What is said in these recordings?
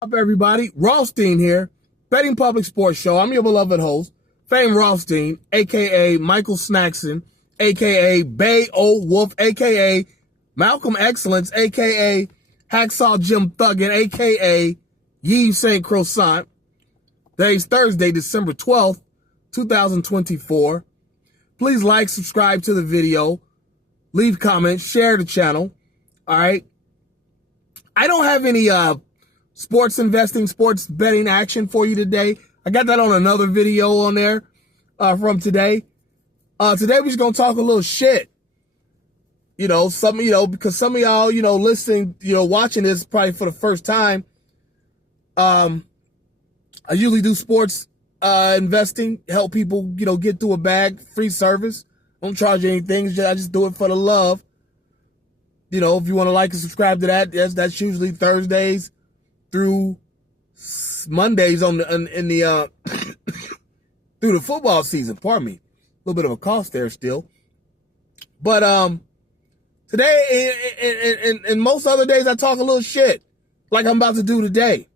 Up, everybody? Rothstein here, Betting Public Sports Show. I'm your beloved host, Fame Rothstein, a.k.a. Michael Snackson, a.k.a. Bay Old Wolf, a.k.a. Malcolm Excellence, a.k.a. Hacksaw Jim Thuggin, a.k.a. Yves St. Croissant. Today's Thursday, December 12th, 2024. Please like, subscribe to the video, leave comments, share the channel. All right. I don't have any sports investing, sports betting action for you today. I got that on another video on there from today. Today we're just gonna talk a little shit. Because some of y'all, listening, watching this probably for the first time. I usually do sports investing, help people, get through a bag, free service. Don't charge you anything. I just do it for the love. If you want to like and subscribe to that, that's usually Thursdays through Mondays in the through the football season. Pardon me, a little bit of a cough there still. But today and most other days I talk a little shit, like I'm about to do today.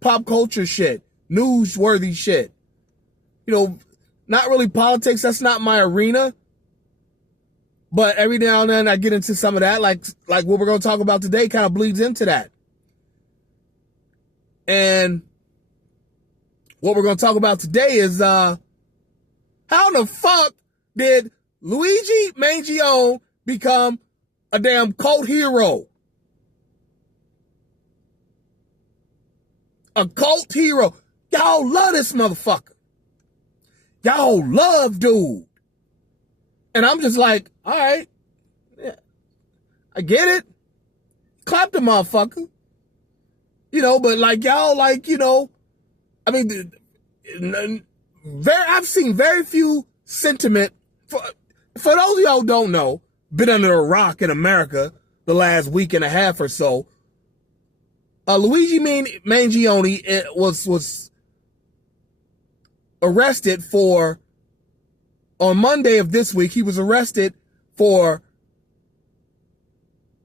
Pop culture shit, newsworthy shit. Not really politics. That's not my arena. But every now and then I get into some of that, like what we're going to talk about today kind of bleeds into that. And what we're going to talk about today is how the fuck did Luigi Mangione become a damn cult hero? A cult hero. Y'all love this motherfucker. Y'all love dude. And I'm just like, all right, yeah, I get it. Clap the motherfucker. But like y'all, I mean, I've seen very few sentiment. For those of y'all who don't know, been under a rock in America the last week and a half or so. Luigi Mangione was arrested on Monday of this week. He was arrested for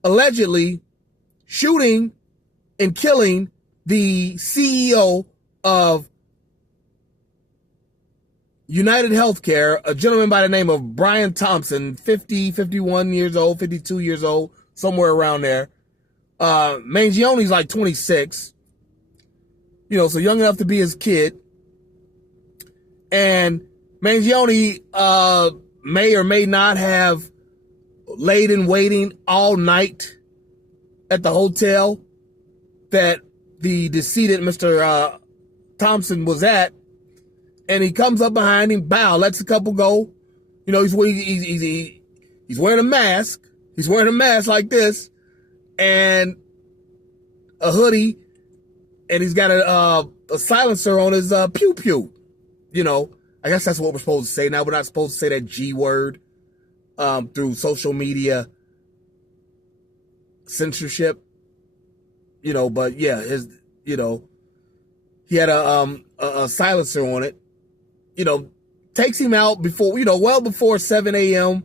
allegedly shooting and killing the CEO of United Healthcare, a gentleman by the name of Brian Thompson, 50, 51 years old, 52 years old, somewhere around there. Mangione's like 26, so young enough to be his kid. And Mangione may or may not have laid in waiting all night at the hotel that the decedent Mr. Thompson was at, and he comes up behind him, lets the couple go. He's wearing a mask. He's wearing a mask like this, and a hoodie, and he's got a silencer on his pew pew. I guess that's what we're supposed to say now. We're not supposed to say that G word through social media censorship. But yeah, he had a silencer on it. Takes him out before, well before 7 a.m.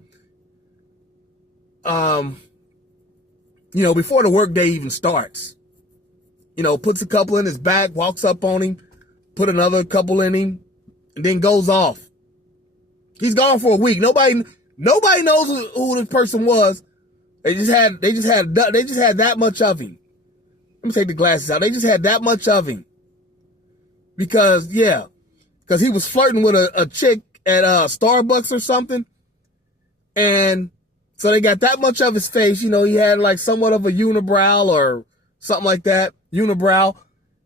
Before the workday even starts. Puts a couple in his back, walks up on him, put another couple in him, and then goes off. He's gone for a week. Nobody knows who this person was. They just had that much of him. Let me take the glasses out. They just had that much of him. Because he was flirting with a chick at Starbucks or something. And so they got that much of his face. He had like somewhat of a unibrow or something like that.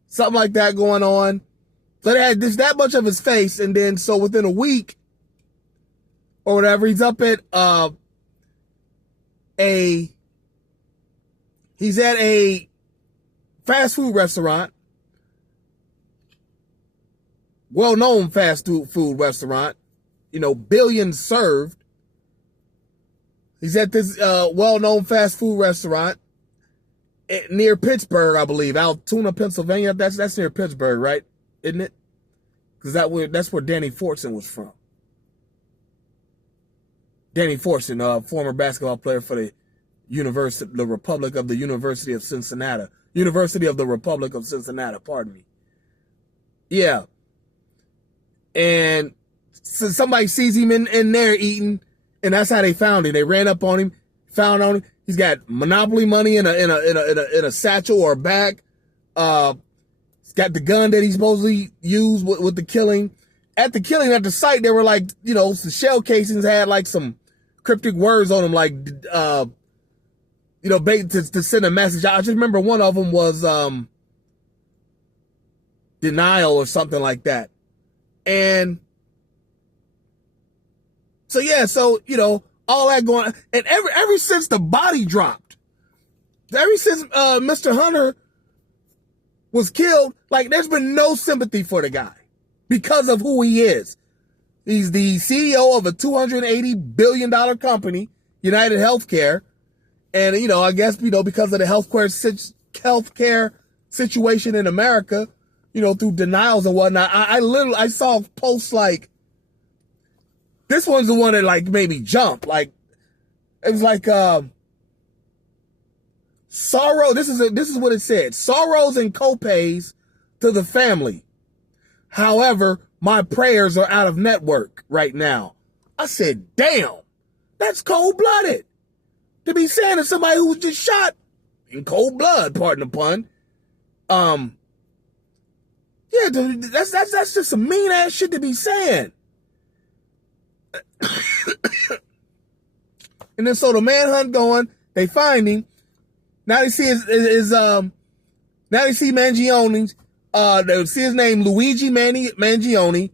Something like that going on. So they had just that much of his face. And then so within a week or whatever, he's up at he's at a fast food restaurant, well-known fast food restaurant, billions served. He's at this well-known fast food restaurant near Pittsburgh, I believe, Altoona, Pennsylvania. That's near Pittsburgh, right? Isn't it? Because that's where Danny Fortson was from. Danny Fortson, former basketball player for the Republic of the University of Cincinnati. University of the Republic of Cincinnati, pardon me. Yeah. And so somebody sees him in there eating, and that's how they found him. They ran up on him, found on him. He's got Monopoly money in a satchel or a bag. He's got the gun that he supposedly used with the killing. At the killing, at the site, there were like, the shell casings had like some cryptic words on them, like, to send a message. I just remember one of them was denial or something like that. And so, yeah, all that going on. And ever since the body dropped, ever since Mr. Hunter was killed, like, there's been no sympathy for the guy because of who he is. He's the CEO of a $280 billion company, United Healthcare. And, I guess, because of the healthcare situation in America, through denials and whatnot, I saw posts like, this one's the one that like made me jump. Like, it was like, sorrow. This is what it said. Sorrows and copays to the family. However, my prayers are out of network right now. I said, damn, that's cold-blooded. To be saying to somebody who was just shot in cold blood, pardon the pun. Yeah, dude, that's just some mean ass shit to be saying. And then so the manhunt going, they find him. Now they see now they see Mangione's. They see his name, Luigi Mangione.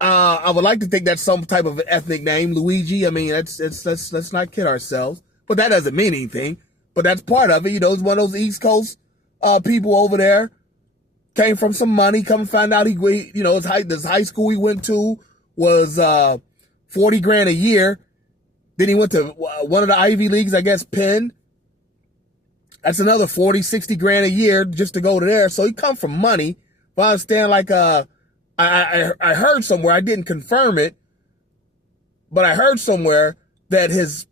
I would like to think that's some type of ethnic name, Luigi. I mean, let's not kid ourselves. But that doesn't mean anything. But that's part of it. It's one of those East Coast people over there. Came from some money. Come and find out this high school he went to was $40 grand a year. Then he went to one of the Ivy Leagues, I guess, Penn. That's another 40, 60 grand a year just to go to there. So he come from money. But I understand, like, I heard somewhere, I didn't confirm it, but I heard somewhere that his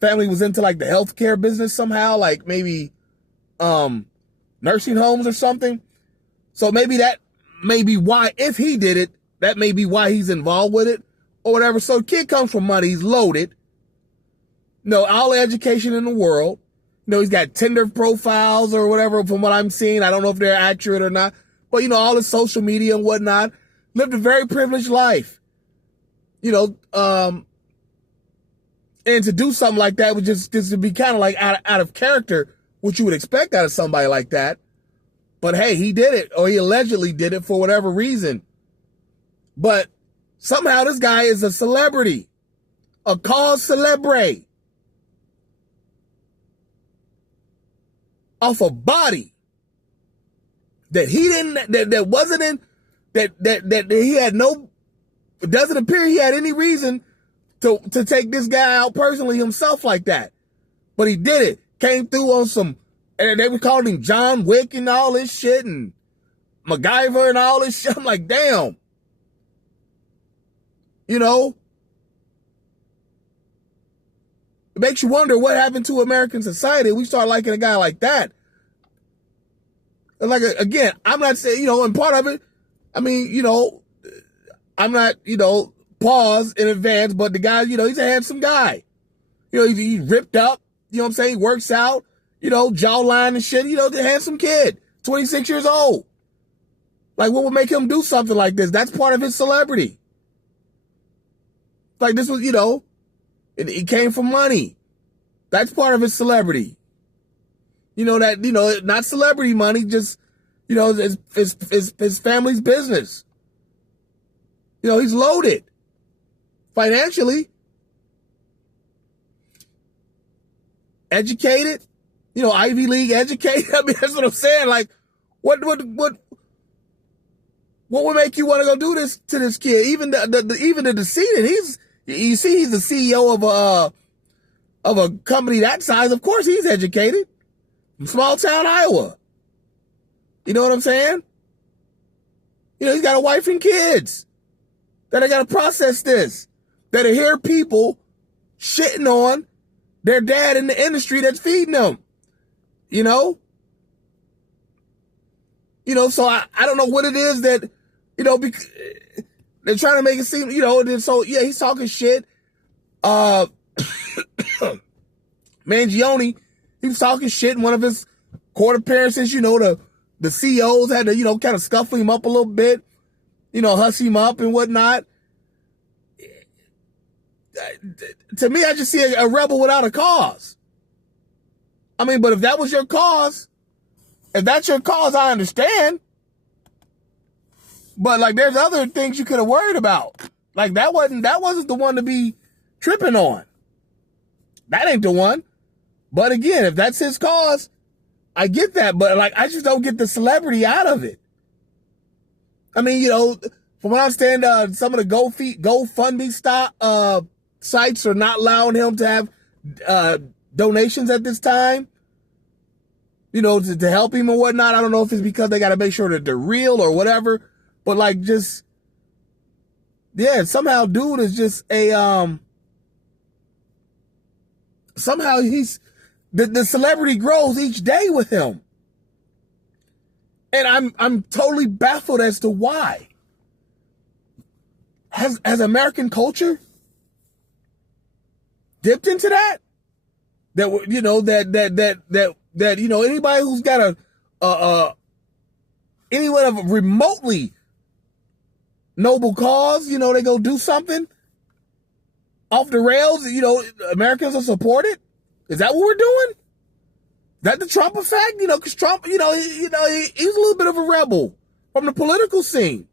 family was into like the healthcare business somehow, like maybe nursing homes or something. So maybe that may be why, if he did it, that may be why he's involved with it or whatever. So the kid comes from money, he's loaded. All the education in the world. He's got Tinder profiles or whatever from what I'm seeing. I don't know if they're accurate or not. But, all his social media and whatnot. Lived a very privileged life. And to do something like that would just to be kind of like out of character, what you would expect out of somebody like that. But hey, he did it, or he allegedly did it for whatever reason. But somehow this guy is a celebrity. A cause celebre. Off a body that he didn't, that wasn't in, that he had no, it doesn't appear he had any reason to take this guy out personally himself like that. But he did it. Came through on some, and they were calling him John Wick and all this shit and MacGyver and all this shit. I'm like, damn. It makes you wonder what happened to American society. We start liking a guy like that. Like, again, I'm not saying, and part of it, I mean, I'm not, pause in advance, but the guy, he's a handsome guy. He's ripped up, what I'm saying? He works out, jawline and shit, the handsome kid, 26 years old. Like, what would make him do something like this? That's part of his celebrity. Like, this was, he came from money. That's part of his celebrity. Not celebrity money, just, his family's business. He's loaded financially, educated, Ivy League educated. I mean, that's what I'm saying. Like, what would make you want to go do this to this kid? Even the decedent, he's the CEO of a company that size. Of course, he's educated. From small town Iowa. You know what I'm saying? He's got a wife and kids that I got to process this. That I hear people shitting on their dad in the industry that's feeding them. You know? So I don't know what it is that, they're trying to make it seem, so yeah, he's talking shit. Mangione, he was talking shit in one of his court appearances. The CEOs had to, kind of scuffle him up a little bit, huss him up and whatnot. To me, I just see a rebel without a cause. I mean, but if that was your cause, if that's your cause, I understand. But like, there's other things you could have worried about. Like that wasn't the one to be tripping on. That ain't the one. But again, if that's his cause, I get that. But like, I just don't get the celebrity out of it. I mean, from what I understand, some of the GoFundMe sites are not allowing him to have donations at this time. To help him or whatnot. I don't know if it's because they got to make sure that they're real or whatever. But like, just, yeah, somehow dude is just somehow he's, the celebrity grows each day with him. And I'm totally baffled as to why. Has American culture dipped into that? That anybody who's got anyone of a remotely noble cause, they go do something off the rails, Americans will support it. Is that what we're doing? Is that the Trump effect? Because Trump, he's a little bit of a rebel from the political scene.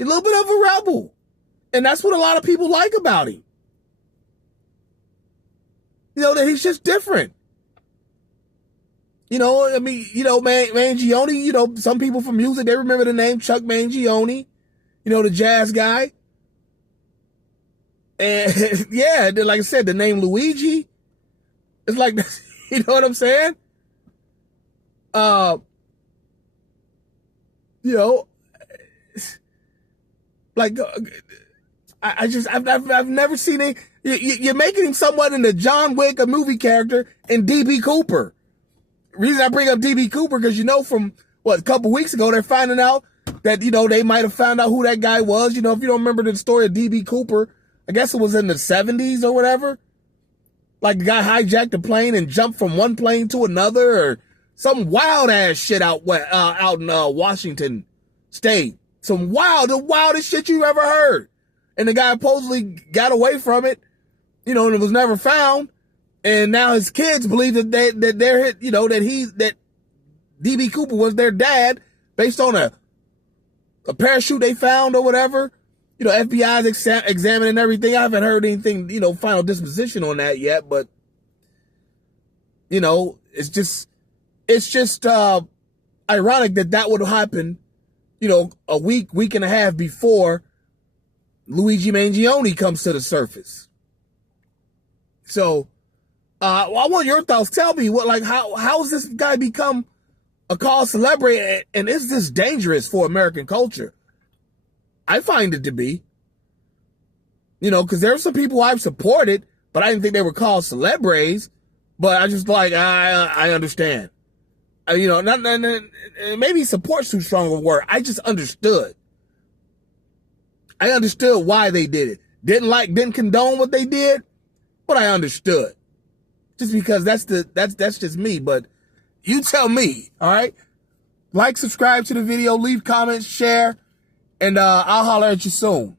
A little bit of a rebel. And that's what a lot of people like about him. That he's just different. Mangione, some people from music, they remember the name Chuck Mangione, the jazz guy. And yeah, like I said, the name Luigi, it's like, you know what I'm saying? Like, I've never seen it. You're making him somewhat in the John Wick, a movie character, and DB Cooper. Reason I bring up DB Cooper, because from a couple weeks ago, they're finding out that, they might have found out who that guy was. If you don't remember the story of DB Cooper, I guess it was in the 70s or whatever. Like the guy hijacked a plane and jumped from one plane to another, or some wild ass shit out in Washington State. The wildest shit you ever heard. And the guy supposedly got away from it, and it was never found. And now his kids believe that that DB Cooper was their dad based on a parachute they found or whatever. FBI is examining everything. I haven't heard anything, final disposition on that yet, but it's just ironic that would happen, a week and a half before Luigi Mangione comes to the surface. So, I want your thoughts. Tell me how has this guy become a cult celebrity, and is this dangerous for American culture? I find it to be. Because there are some people I've supported, but I didn't think they were called celebrities. But I just I understand. Maybe support's too strong a word. I just understood. I understood why they did it. Didn't condone what they did, but I understood. Just because that's just me, but you tell me, all right? Like, subscribe to the video, leave comments, share, and I'll holler at you soon.